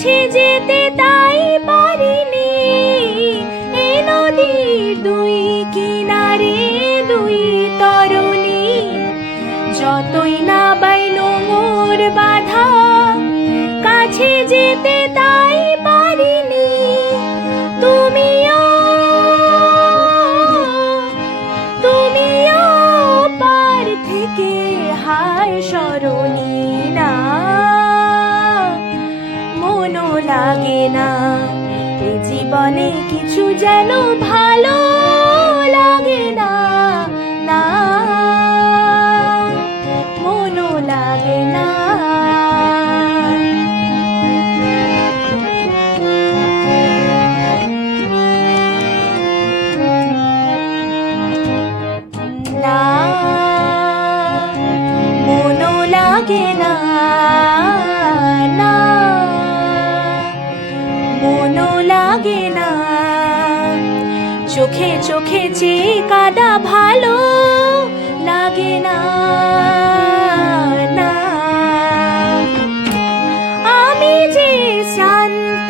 কাছে যেতে তাই পারিনি। এ নদীর দুই কিনারে দুই তরুণী, যতই না বাই নোঙর বাঁধা, কাছে যেতে তাই পারিনি। তুমিও পার থেকে হায় সরণী না, মনও লাগে না এ জীবনে কিছু যেন ভালো লাগে না, না মনও লাগে না। না মনও লাগে না, না মনও লাগে না। চোখে চোখে চেয়ে কাঁদা ভালো লাগে না, না আমি যে শান্ত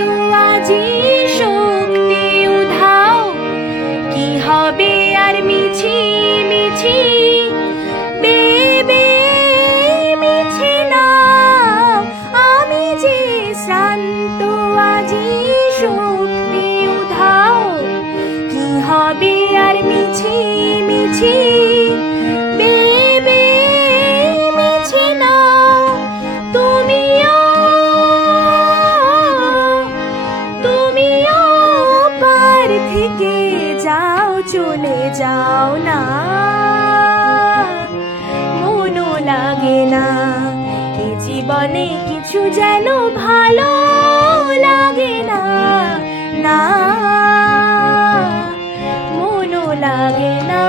আজি শক্তি উধাও, কি হবে আর মিছি মিছি বেবে মিছে না। আমি যে শান্ত আজি শক্তি উধাও, কি হবে আর মিছি মিছি বেবে মিছে না। তুমিও পার থেকে যাও, চলে যাও না, মনও লাগে না এ জীবনে কিছু যেন ভালো লাগে না, না মনও লাগে না।